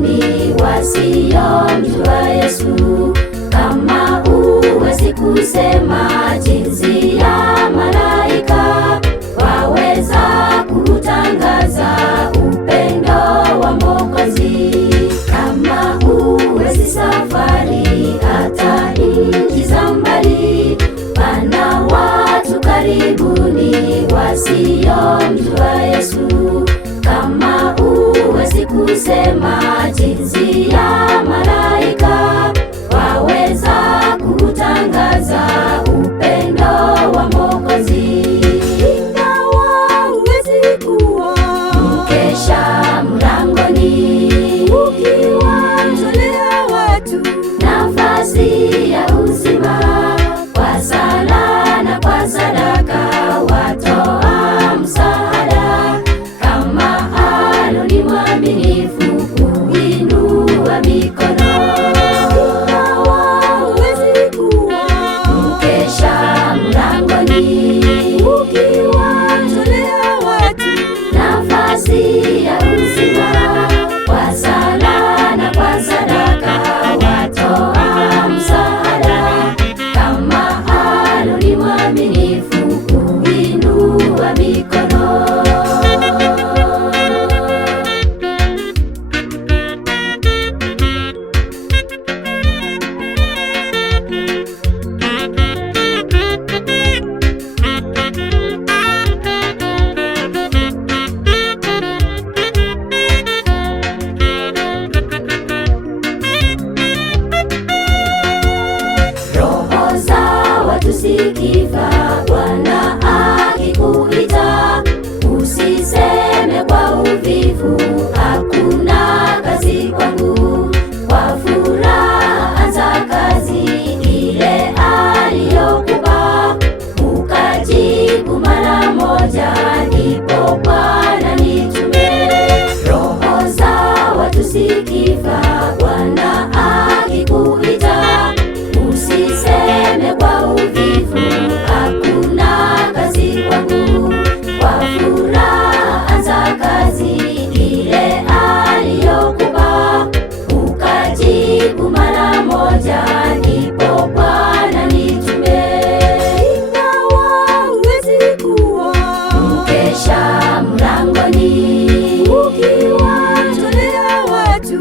karibuni wasiomjua Yesu. Kama huwezi kusema jinsi ya malaika, waweza kutangaza upendo wa Mwokozi. Kama huwezi safari hata nchi za mbali, pana watu karibuni wasiomjua Yesu. Kama huwezi kusema jinsi ya malaika, waweza kutangaza upendo wa Mwokozi. Ingawa huwezi kuwa mkesha mlangoni, ukiwatolea watu nafasi ya uzima, kwa sala na kwa sadaka watoa msaada. Kama Aaron ni mwaminifu kuinua mikono, huwezi kuwa mkesha mlangoni, ukiwatolea watu nafasi ya uzima, kwa sala na kwa sadaka watoa msaada. Kama Aaron ni mwaminifu kuinua mikono. Roho za watu zikifa, Bwana akikuita, usiseme kwa uvivu, hakuna kazi kwangu. Kwa furaha anza kazi ile aliyokupa, ukajibu mara moja, ndipo Bwana nitume. Roho za watu zikifa, Bwana akikuita, usiseme kwa uvivu, hakuna kazi kwangu. Kwa furaha anza kazi ile aliyokupa, ukajibu mara moja, ndipo Bwana nitume. Ingawa huwezi kuwa mkesha mlangoni, ukiwatolea watu